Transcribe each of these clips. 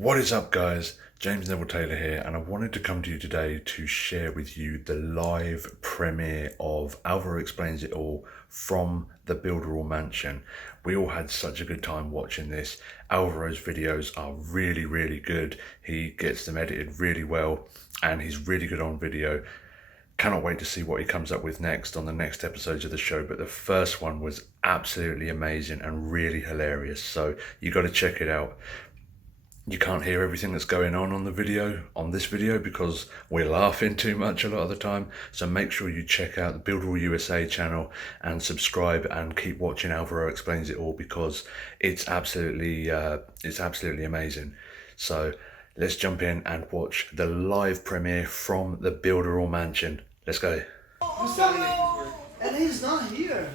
What is up, guys? James Neville-Taylor here, and I wanted to come to you today to share with you the live premiere of Alvaro Explains It All from the Builderall mansion. We all had such a good time watching this. Alvaro's videos are really good. He gets them edited really well, and he's really good on video. Cannot wait to see what he comes up with next on the next episodes of the show, but the first one was absolutely amazing and really hilarious, so you got to check it out. You can't hear everything that's going on this video because we're laughing too much a lot of the time, so make sure you check out the Builderall USA channel and subscribe and keep watching Alvaro Explains It All because it's absolutely amazing. So let's jump in and watch the live premiere from the Builderall mansion. Let's go. Gustavo! And he's not here.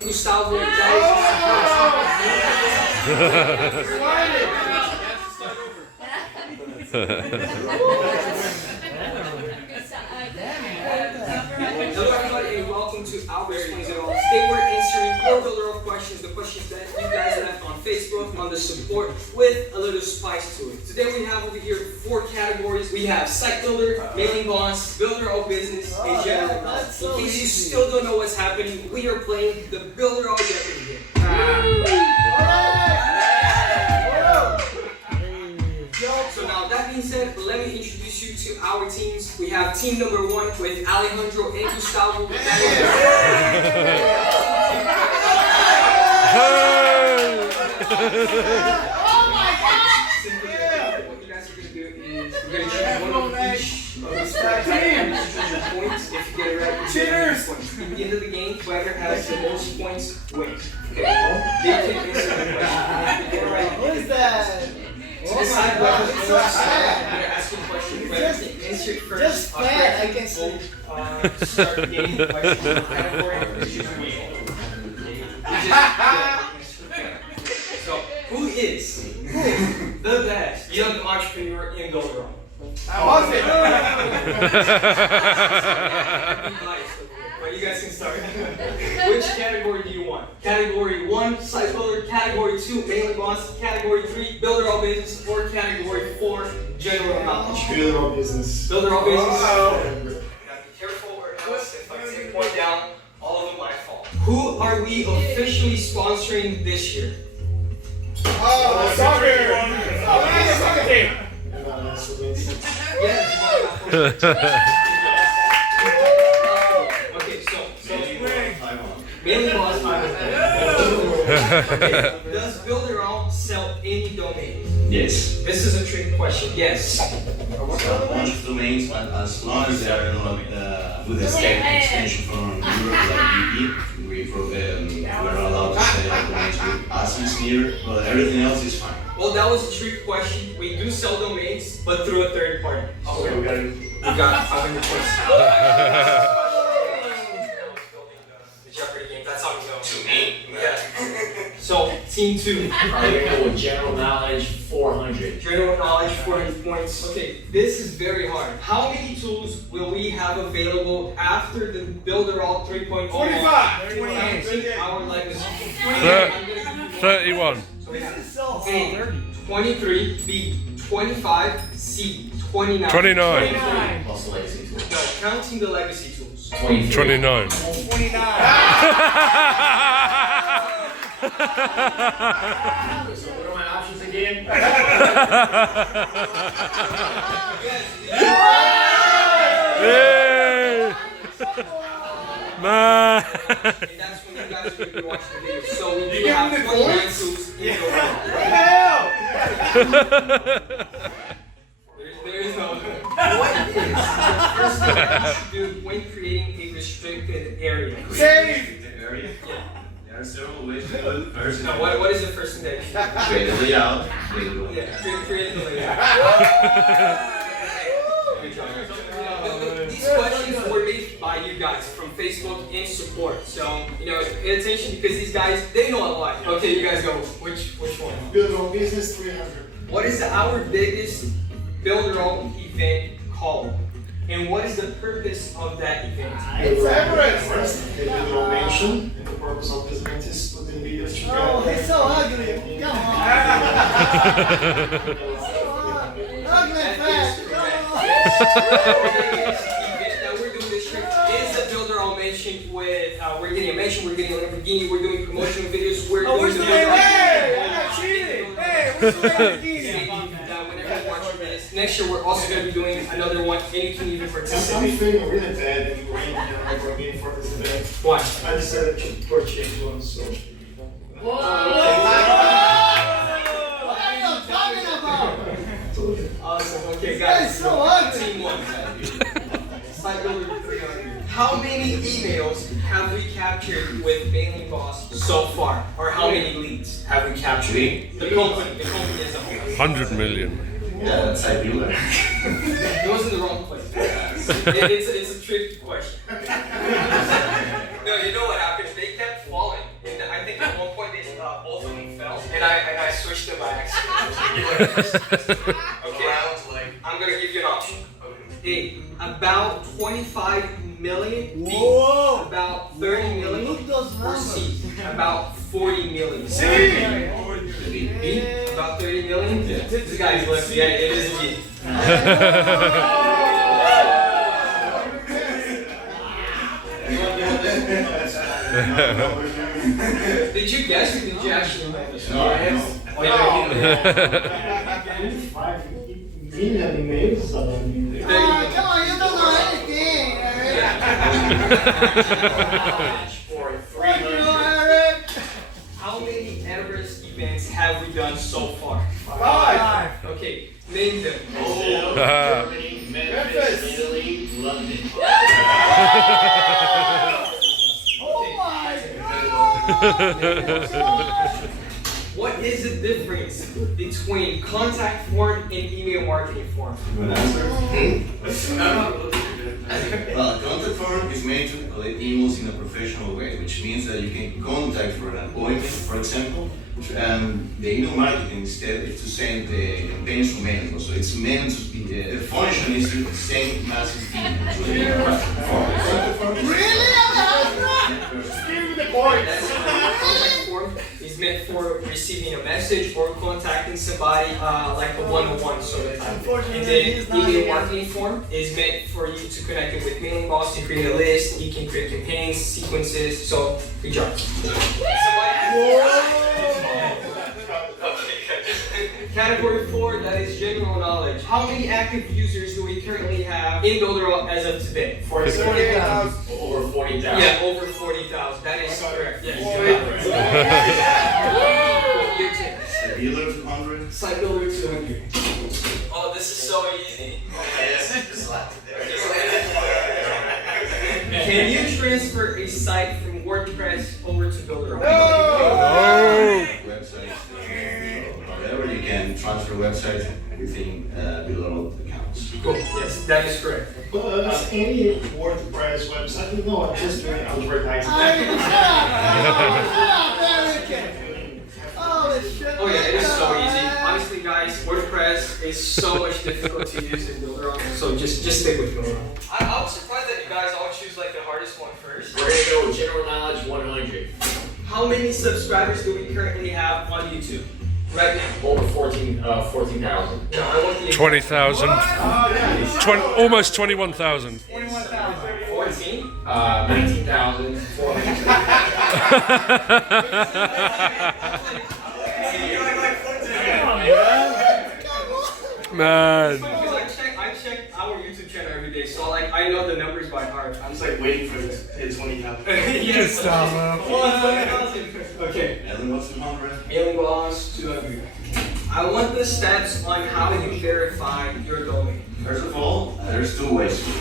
Gustavo. Hello everybody and welcome to Alvaro Explains It All. Today we're answering four Builderall questions, the questions that you guys left on Facebook, on the support, with a little spice to it. Today we have over here four categories. We have site builder, mailing bonds, Builderall business, and general knowledge. In case you still don't know what's happening, we are playing the Builderall Jeopardy game. So now that being said, let me introduce you to our teams. We have team number one with Alejandro and Gustavo. What you guys are going to do is we're going to choose one of each of these points. If you get it right, you get points. At the end of the game, whoever has the most points wins. Okay? They can answer the question. If you get it right, What is that? to decide whether it's so sad. We're asking questions. Whether you answer first. Just bad, I can see. Start the game question category. So, who is the best young entrepreneur in Builderall? I wasn't. But you guys can start. Which category do you want? Category 1, site builder. Category 2, mailing bonds. Category 3, Builderall business. Or category 4, general knowledge. Builderall business. Builderall business. You gotta be careful, or else if I take one down, all of them might fall. Who are we officially sponsoring this year? Soccer team. Okay, so mailing bonds. Does Builderall sell any domains? Yes. This is a trick question. Yes. A bunch of domains, but as long as they are not with a state extension from Europe, like EP, we're not allowed to sell domains with assets here, but everything else is fine. Well, that was a trick question. We do sell domains, but through a third party. So we got 500 points. The Jeopardy game. That's how we go. To me? Yeah. So, team 2. Alright, we go with general knowledge, 400. General knowledge, 400 points. Okay, this is very hard. How many tools will we have available after the Builderall 3.0? 45. Counting our legacy. 31. So we have A, 23, B, 25, C, 29. 29. Plus the legacy tool. No, counting the legacy tools. 29. 29. So what are my options again? Yay! Man. And that's when you guys are going to be watching the video. So we do have 29 tools in There is no. What is the first thing that you should do when creating a restricted area? Save. Area? Yeah. There are several ways to do it. First, No, what is the first thing that you should do? create a layout. Create the layout. Good job. These questions were made by you guys from Facebook in support. So, pay attention because these guys, they know a lot. Okay, you guys go. Which one? Builderall business 300. What is our biggest Builderall event called? And what is the purpose of that event? It's Everest. First, the Builderall mansion, and the purpose of this event is putting videos together. Oh, he's so ugly. Come on. Ugly fat. That we're doing this trip is the Builderall mention with we're getting a mention, we're getting a Lamborghini, we're doing promotional videos, we're Oh, doing where's the Builderall. Hey, I'm not cheating. Hey, where's the Lamborghini? That whenever you watch this, next year we're also going to be doing another one, and you can even I'm participate. feeling really bad and rain over me for this event. Why? I decided to purchase one, so. What are you talking about? Awesome. Okay, That guys. is so ugly. Team one. Side builder 300. How many emails have we captured with Mailing Boss so far? Or how many leads have we captured? The company as a whole. 100 million. Yeah, that's ideal. It was in the wrong place. It's a tricky question. No, you know what happened? They kept falling. And I think at one point they both of them fell. And I switched them by accident. Okay, I'm gonna give you an option. A, about 25 million. B, Whoa. about 30 million. Look those Or numbers. C, about 40 million. B, about 30 million? Yeah. This guy's left. Yeah, it is B. Did you guess or did you actually know this? No, I know. Oh, yeah. 5 million emails. Oh, come on, you don't know anything, Eric. For Fuck you, 300. Eric. How many Everest events have we done so far? 5. Okay, name them. Germany, Memphis, Italy, London. Oh my God. What is the difference between contact form and email marketing form? Good answer. Well, contact form is made to collect emails in a professional way, which means that you can contact for an appointment, for example. The email marketing instead is to send the campaigns from mail. So it's meant to be the function is to send massive emails to the email form. Really, Alvaro? Contact form is meant for receiving a message or contacting somebody like a one-on-one sort of thing. Unfortunately, And then he's not email here. marketing form is meant for you to connect it with Mailing Boss to create a list. You can create campaigns, sequences. So good job. Category 4, that is general knowledge. How many active users do we currently have in Builderall as of today? 48,000. Over 40,000. Yeah, over 40,000. That is correct. Yes. The dealer 200. Site Builder 200. Oh, this is so easy. Can you transfer a site from WordPress over to Builderall? Websites. However, you can transfer websites within Builderall accounts. Cool. Yes, that is correct. But any WordPress website, no, just doing advertising. Shut up, Eric. Holy shit. Oh yeah, it is so easy. Honestly, guys, WordPress is so much difficult to use in Builderall. So just stick with Builderall. I was surprised that you guys all choose like the hardest one first. We're gonna go with general knowledge 100. How many subscribers do we currently have on YouTube right now? Over 14,000. No, I want the 20,000. Almost 21,000. 14. 19,400. Man. Because I check our YouTube channel every day, so like I know the numbers by heart. I'm It's like waiting for this to hit 20,000. yes. Stop. Okay. Ellen was 200. Mailing Boss 200. I want the stats on how you verify your domain. First of all, there's two ways to do it.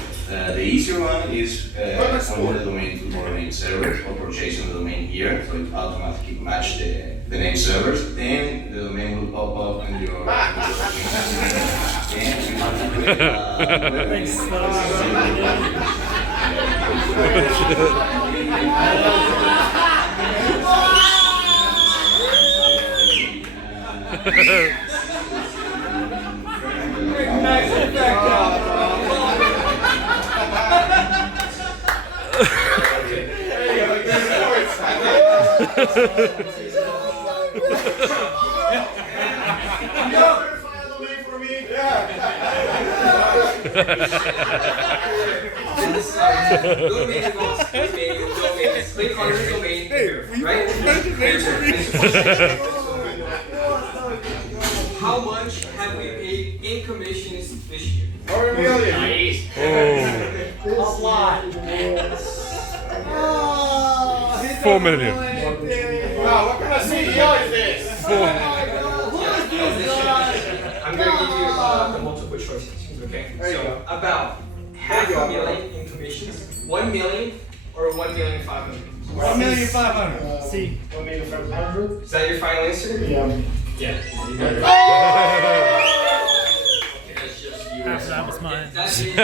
The easier one is owning the domain to more name server or purchasing the domain here, so it automatically match the name servers. Then the domain will pop up on your and you have to create Verify a domain for me. Domain boss, domain. Click on your domain here, right? How much have we paid in commissions this year? Nice. A lot. 4 million. Wow, what kind of CEO is this? I'm going to give you the multiple choices, okay? There you So, go. about half a million in commissions, 1 million, or 1,500,000. 1,500,000. See. 1,500,000. Is that your final answer? Yeah. Yeah. You got it. That's just you. That was mine. That's it.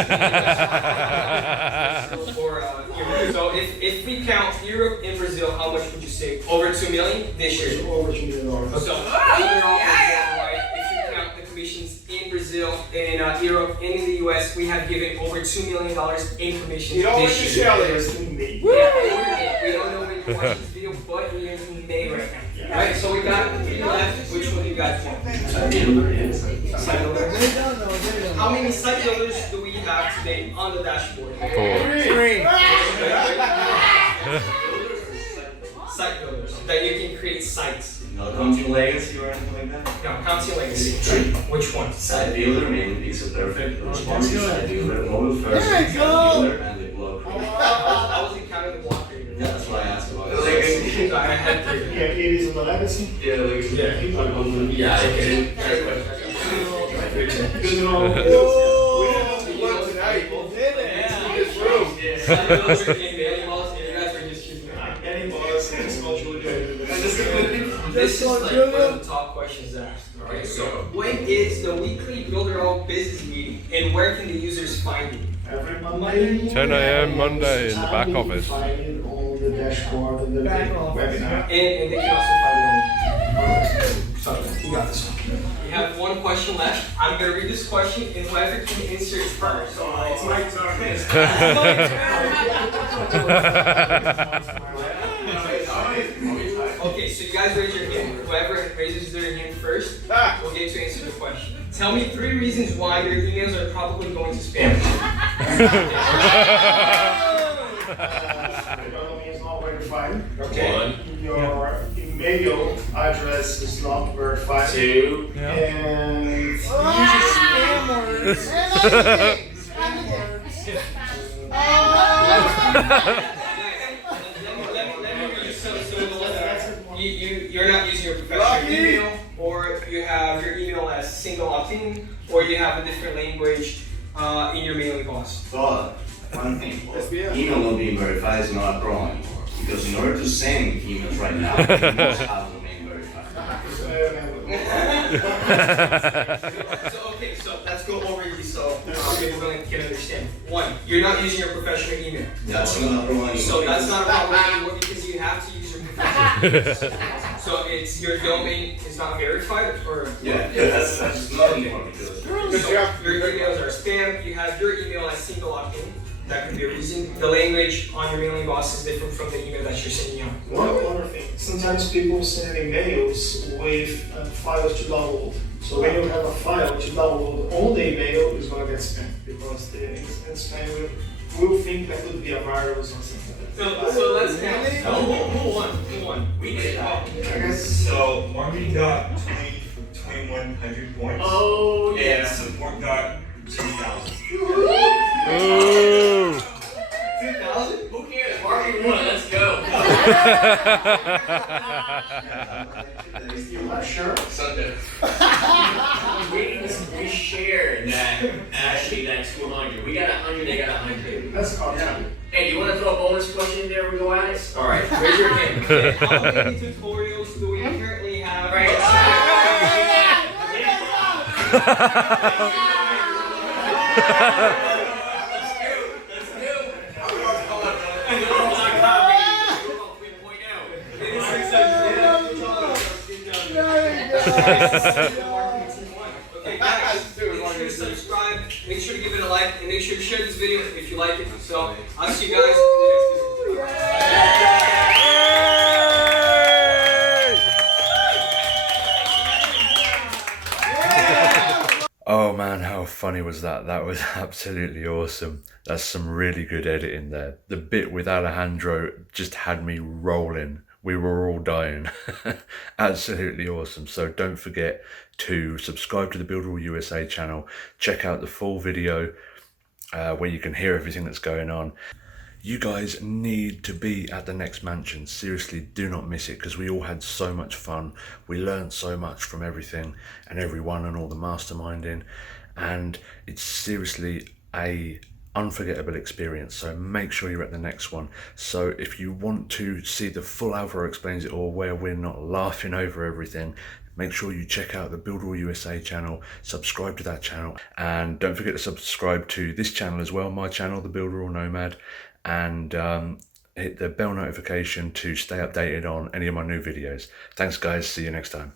So if we count Europe and Brazil, how much would you say? Over 2 million this year. Over $2 million. So overall, right, if you count the commissions in Brazil, in Europe, and in the US, we have given over $2 million in commissions You don't want this to year. sell it. Yeah, we don't know when you watch this video, but we're in May right now. Right, so we got 3 left. Which one do you guys want? Site builder, yes. Site builder. How many site builders do we have today on the dashboard? 4. Site builders that you can create sites. Not counting legacy or anything like that. No, counting legacy. 3. Which one? Site builder, main pixel perfect, responsive site builder, mobile first, There you site go. builder, and the block creator. I wasn't counting the block creator. Yeah, that's why I asked about The legacy. I had three. Yeah, it is on the legacy. Yeah, legacy. Yeah, okay. Good to know. We won tonight. This room. Site builder and mailing laws, and you guys are just choosing. Any boss, it's called Julia. This is like one of the top questions asked. Okay, so when is the weekly Builderall business meeting, and where can the users find it? Every Monday. 10 a.m. Monday in the back office. Find it on the dashboard and the Back office. webinar. And they can also find it on. So you got this one. We have one question left. I'm gonna read this question, and whoever can answer it first. So it's my Okay, so you guys raise your hand. Whoever raises their hand first will get to answer the question. Tell me 3 reasons why your emails are probably going to spam. Economy is not verified. Okay. Your email address is not verified. 2. And Let me read you're not using your professional email, or you have your email as single opt-in, or you have a different language in your mailing box. But one thing, email not being verified is not a problem anymore. Because in order to send emails right now, you must have the domain verified. So let's go over these so people can understand. 1, you're not using your professional email. That's not a problem anymore. So that's not a problem anymore because you have to use your professional email. So it's your domain is not verified, or Yeah, that's not anymore because so your emails are spam. You have your email as single opt-in. That could be a reason. The language on your mailing box is different from the email that you're sending out. one other thing, sometimes people send emails with files to download. So when you have a file to download on the email, it's gonna get spam because the instant spam will think that could be a virus or something like that. So let's count. Who won? We did. I guess So Marketing got 2,100 points. Oh, And yeah. support got 2,000. Ooh. 2,000? Who cares? Marketing won. Let's go. you're not sure. Sunday. We shared that, actually, that 200. We got 100, they got 100. That's awesome. Hey, you want to throw a bonus question in there? We go at it? All right, raise your hand. Okay, how many tutorials do we currently have? Okay, guys, make sure to subscribe, make sure to give it a like, and make sure to share this video if you like it. So, I'll see you guys in the next video. Oh man, funny was that? That was absolutely awesome. That's some really good editing there. The bit with Alejandro just had me rolling. We were all dying. Absolutely awesome. So don't forget to subscribe to the Builderall USA channel. Check out the full video where you can hear everything that's going on. You guys need to be at the next mansion. Seriously, do not miss it, because we all had so much fun. We learned so much from everything and everyone and all the masterminding, and it's seriously a unforgettable experience. So make sure you're at the next one. So if you want to see the full Alvaro Explains It All, where we're not laughing over everything, make sure you check out the Builderall USA channel, subscribe to that channel, and don't forget to subscribe to this channel as well, my channel, the Builderall Nomad, and hit the bell notification to stay updated on any of my new videos. Thanks guys, see you next time.